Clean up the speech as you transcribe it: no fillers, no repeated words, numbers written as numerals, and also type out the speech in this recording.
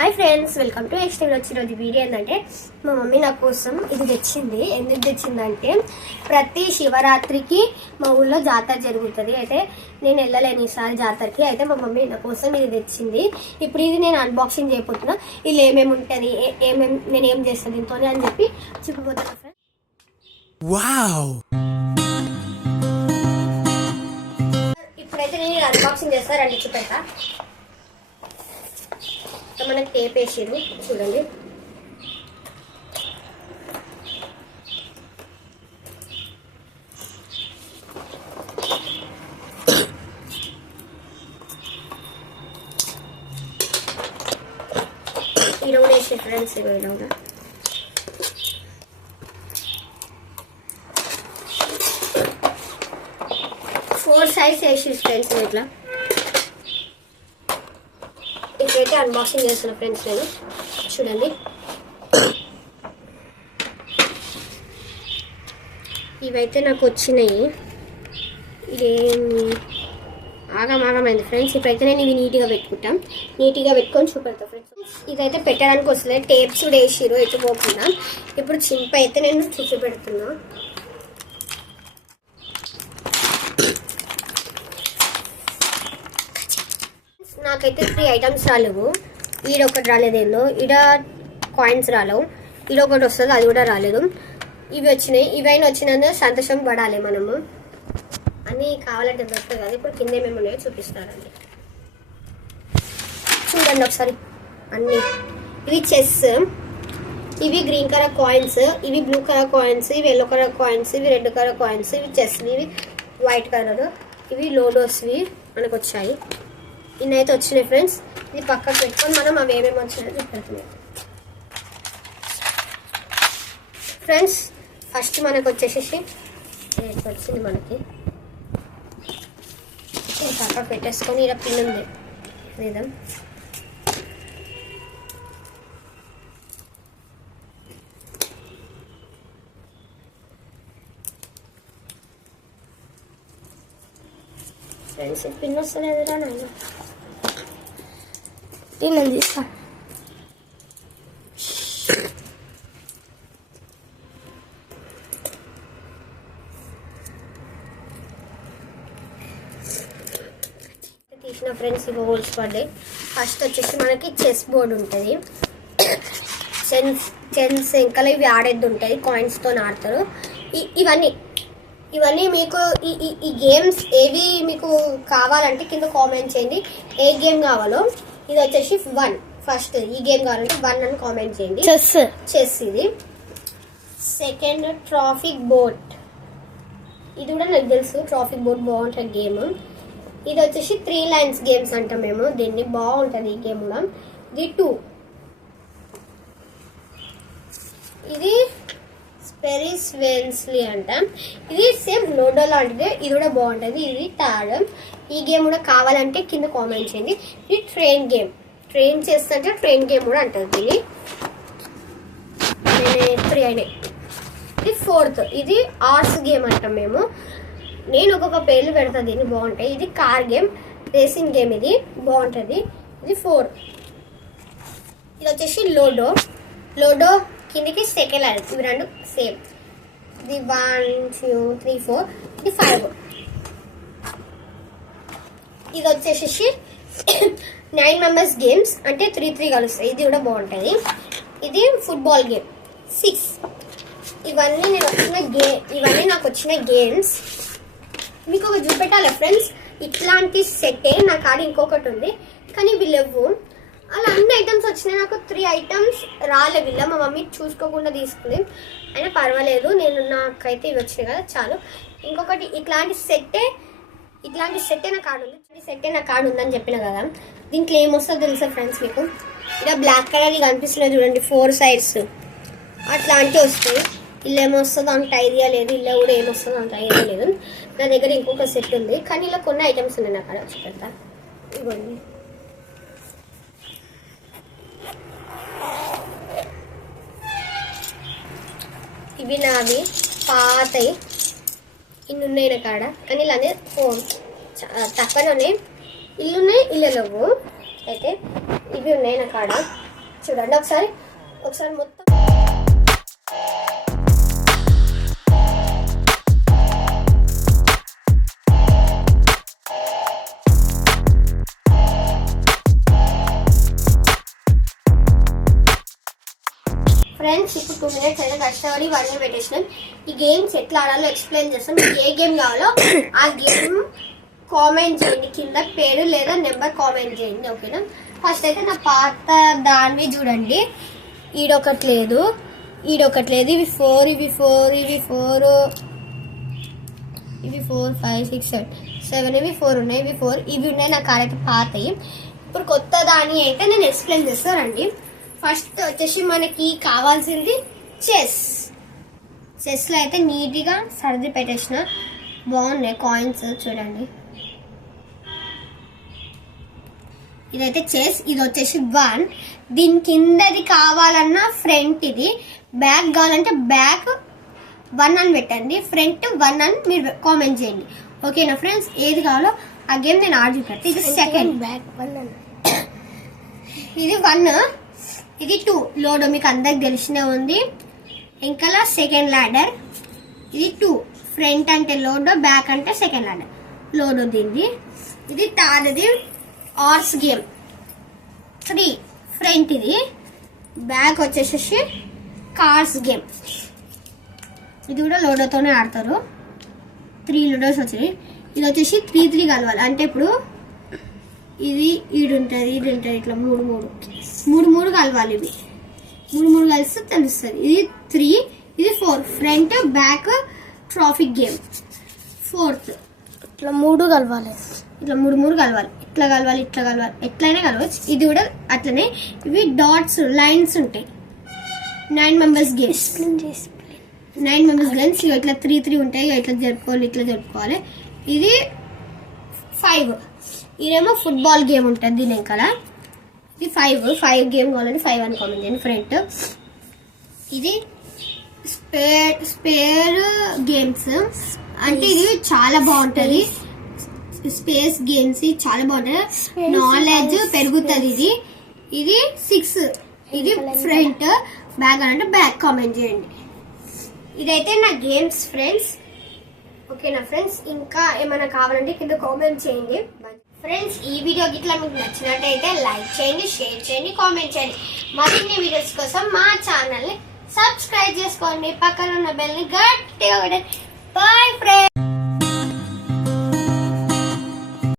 Hi friends, welcome to next time. వచ్చిన video ఏంటంటే మా మమ్మీ నా కోసం ఇది తెచ్చింది. ఎందుకు తెచ్చిందంటే ప్రతి శివరాత్రికి మా ఊళ్ళో జాతర జరుగుతుంది. అయితే నేను వెళ్ళలేను ఈసారి జాతరకి. అయితే మా మమ్మీ నా కోసం ఇది తెచ్చింది. ఇప్పుడు ఇది నేను అన్బాక్సింగ్ చేయబోతున్నా. ఇది ఏమేమి ఉంటుంది, నేను ఏం చేస్తాను దీంతో అని చెప్పి చూపిపోతాను ఫ్రెండ్స్. ఇప్పుడైతే నేను అన్బాక్సింగ్ చేస్తాను, చూపెట్టా. మనకి టేప్ వేసారు చూడండి. ఇలా వేసే ఫ్రెండ్స్, ఇలా 4 సైజ్ వేసి ఫ్రెండ్స్. ఇట్లా ఇప్పుడైతే అన్బాక్సింగ్ చేస్తున్నా ఫ్రెండ్స్ నేను. చూడండి, ఇవైతే నాకు వచ్చినాయి. ఇదేమి ఆగమైంది ఫ్రెండ్స్. ఇప్పుడైతే నేను ఇవి నీట్గా పెట్టుకొని చూపెడతా ఫ్రెండ్స్. ఇదైతే పెట్టడానికి వస్తుంది. టేప్స్ కూడా వేసిరు ఎటు పోకుండా. ఇప్పుడు చింప అయితే నేను చూసి పెడుతున్నా. నాకైతే 3 ఐటమ్స్ రాలేవు. ఈడొకటి రాలేదేందో, ఈడ కాయిన్స్ రాలేవు, ఈడొకటి వస్తుంది, అది కూడా రాలేదు. ఇవి వచ్చినాయి. ఇవైనా వచ్చినందుకు సంతోషం పడాలి మనము. అన్నీ కావాలంటే దొరుకుతుంది కదా. ఇప్పుడు కింద ఏమేమి ఉన్నాయో చూపిస్తారండి. చూడండి ఒకసారి అన్నీ. ఇవి చెస్, ఇవి గ్రీన్ కలర్ కాయిన్స్, ఇవి బ్లూ కలర్ కాయిన్స్, ఇవి ఎల్లో కలర్ కాయిన్స్, ఇవి రెడ్ కలర్ కాయిన్స్, ఇవి చెస్, ఇవి వైట్ కలర్, ఇవి లోడోస్వి మనకు వచ్చాయి. ఇన్నైతే వచ్చినాయి ఫ్రెండ్స్. ఇది పక్కకు పెట్టుకొని మనం అవి ఏమేమి వచ్చినాయో చూపెడుతున్నాయి ఫ్రెండ్స్. ఫస్ట్ మనకు వచ్చేసేసి వచ్చింది మనకి. ఇది పక్కకు పెట్టేసుకొని ఇలా పిన్ ఉంది లేదా ఫ్రెండ్స్. పిన్ వస్తలేదురా నాన్న, నేను తీస్తా. తీసిన ఫ్రెండ్స్, ఇవి హోల్స్ పడ్డాయి. ఫస్ట్ వచ్చేసి మనకి చెస్ బోర్డు ఉంటుంది. చెన్స్ ఇంకా ఇవి ఆడేది ఉంటుంది, కాయిన్స్తో ఆడతారు. ఇవన్నీ మీకు ఈ గేమ్స్ ఏవి మీకు కావాలంటే కింద కామెంట్ చేయండి. ఏ గేమ్ కావాలో. ఇది వచ్చేసి 1. ఫస్ట్ ఈ గేమ్ కావాలంటే 1 అని కామెంట్ చేయండి. చెస్ ఇది. సెకండ్ ట్రాఫిక్ బోట్, ఇది కూడా నాకు తెలుసు. ట్రాఫిక్ బోట్ బాగుంటుంది గేమ్. ఇది వచ్చేసి 3 లైన్స్ గేమ్స్ అంటాం మేము దీన్ని. బాగుంటుంది ఈ గేమ్ కూడా. ఇది 2. ఇది స్పెరిస్ వెన్స్లీ అంటాం. ఇది సేమ్ లోడో లాంటిదే, ఇది కూడా బాగుంటుంది. ఇది 3rd. ఈ గేమ్ కూడా కావాలంటే కింద కామెంట్ చేయండి. ఇది ట్రైన్ గేమ్, ట్రైన్ చేస్తుంటే ట్రైన్ గేమ్ కూడా అంటుంది దీన్ని. 3 అయినాయి. ఇది 4th. ఇది ఆర్స్ గేమ్ అంటాం మేము. నేను ఒక్కొక్క పేర్లు పెడతా దీన్ని, బాగుంటాయి. ఇది కార్ గేమ్, రేసింగ్ గేమ్, ఇది బాగుంటుంది. ఇది 4. ఇది వచ్చేసి లోడో కిందికి సెకండ్ లైన్. ఇవి 2 సేమ్. ఇది 1 2 3 4. ఇది 5. ఇది వచ్చేసి 9 మెంబర్స్ గేమ్స్, అంటే 3 కలుస్తాయి. ఇది కూడా బాగుంటుంది. ఇది ఫుట్బాల్ గేమ్ 6. ఇవన్నీ నాకు వచ్చిన గేమ్స్. మీకు ఒక చూపెట్టాలి ఫ్రెండ్స్. ఇట్లాంటి సెట్టే నా కాడ ఇంకొకటి ఉంది, కానీ ఇవి లేవు. అలా అన్ని ఐటమ్స్ వచ్చినాయి. నాకు 3 ఐటమ్స్ రాలేదు. వీళ్ళ మా మమ్మీ చూసుకోకుండా తీసుకుంది, అయినా పర్వాలేదు. నాకైతే ఇవి వచ్చినాయి కదా, చాలు. ఇంకొకటి ఇట్లాంటి సెట్టే నా కార్డు ఉంది. నా కార్డు ఉందని చెప్పిన కదా. దీంట్లో ఏమొస్తుందో తెలుసా ఫ్రెండ్స్ మీకు? ఇలా బ్లాక్ కలర్ కనిపిస్తున్నాయి చూడండి, 4 సైడ్స్ అట్లాంటివి వస్తాయి. ఇలా ఏమొస్తుందో అంత ఐడియా లేదు. ఇలా కూడా ఏమొస్తుందో అంత ఐడియా లేదు. నా దగ్గర ఇంకొక సెట్ ఉంది, కానీ ఇలా కొన్ని ఐటమ్స్ ఉన్నాయి నా కాడ. వచ్చి పెడతా. ఇవ్వండి. ఇవి నావి పాతయి, ఇన్ని ఉన్నాయి నా కాడ. కానీ ఇలా తక్కువనే ఉన్నాయి. ఇల్లున్నాయి, ఇల్లు లేవు. అయితే ఇవి ఉన్నాయి నా కాడ. చూడండి ఒకసారి మొత్తం. ఫ్రెండ్స్ ఇప్పుడు 2 minutes అయితే కష్టపడి ఇవన్నీ పెట్టేసినాం. ఈ గేమ్స్ ఎట్లా ఆడాలో ఎక్స్ప్లెయిన్ చేస్తాం. మీకు ఏ గేమ్ కావాలో ఆ గేమ్ కామెంట్ చేయండి, కింద పేరు లేదా నెంబర్ కామెంట్ చేయండి, ఓకేనా. ఫస్ట్ అయితే నా పాత దానివి చూడండి. ఈడొకటి లేదు, ఇవి 4, ఇవి 4 5 6 7 ఇవి 4 ఉన్నాయి, ఇవి ఉన్నాయి నా కాడైతే పాతవి. ఇప్పుడు కొత్త దాని అయితే నేను ఎక్స్ప్లెయిన్ చేస్తానండి. ఫస్ట్ వచ్చేసి మనకి కావాల్సింది చెస్ లో అయితే నీట్గా సర్ది పెట్టేసిన, బాగున్నాయి కాయిన్స్ చూడండి. ఇదైతే చెస్, ఇది వచ్చేసి 1. దీని కిందది కావాలన్నా ఫ్రంట్, ఇది బ్యాక్ కావాలంటే బ్యాక్ 1 అని పెట్టండి, ఫ్రంట్ 1 అని మీరు కామెంట్ చేయండి, ఓకేనా ఫ్రెండ్స్. ఏది కావాలో ఆ గేమ్ నేను ఆర్డర్ పెడతా. ఇది సెకండ్ బ్యాక్ 1, ఇది 1, ఇది 2. లోడో మీకు అందరికి తెలిసినే ఉంది. ఇంకా సెకండ్ ల్యాడర్, ఇది 2. ఫ్రంట్ అంటే లోడో, బ్యాక్ అంటే సెకండ్ ల్యాడర్, లోడో దీనిది. ఇది థర్డ్ది ఆర్స్ గేమ్ 3. ఫ్రంట్ ఇది, బ్యాక్ వచ్చేసేసి కార్స్ గేమ్, ఇది కూడా లోడోతోనే ఆడతారు. 3 లూడోస్ వచ్చాయి. ఇది వచ్చేసి 3 కలవాలి, అంటే ఇప్పుడు ఇది ఈడుంటుంది ఇట్లా 3 కలవాలి. ఇవి 3 కలిస్తే తెలుస్తుంది. ఇది 3, ఇది 4. Front back traffic game 4th. ఇట్లా 3 కలవాలి, ఇట్లా 3 కలవాలి, ఇట్లా కలవాలి, ఎట్లయినా కలవచ్చు. ఇది కూడా అట్లనే. ఇవి డాట్స్ లైన్స్ ఉంటాయి. 9 members గేమ్స్, 9 members గేమ్స్. ఇట్లా 3 ఉంటాయి, ఇట్లా జరుపుకోవాలి. ఇది 5. ఇదేమో ఫుట్బాల్ గేమ్ ఉంటుంది దీని వెనకాల. ఇది 5 గేమ్ కావాలంటే 5 అని కామెంట్ చేయండి. ఫ్రంట్ ఇది స్పేర్ గేమ్స్, అంటే ఇది చాలా బాగుంటుంది. స్పేస్ గేమ్స్ చాలా బాగుంటుంది, నాలెడ్జ్ పెరుగుతుంది. ఇది 6. ఇది ఫ్రంట్, బ్యాక్ అంటే బ్యాక్ కామెంట్ చేయండి. ఇదైతే నా గేమ్స్ ఫ్రెండ్స్, ఓకేనా ఫ్రెండ్స్. ఇంకా ఏమైనా కావాలంటే కింద కామెంట్ చేయండి ఫ్రెండ్స్. ఈ వీడియో గిట్లా మీకు నచ్చినట్టయితే లైక్ చేయండి, షేర్ చేయండి, కామెంట్ చేయండి. మరిన్ని వీడియోస్ కోసం మా ఛానల్ని సబ్స్క్రైబ్ చేసుకోండి, పక్కన ఉన్న బెల్ని గట్టిగా కొట్టండి. Bye friends.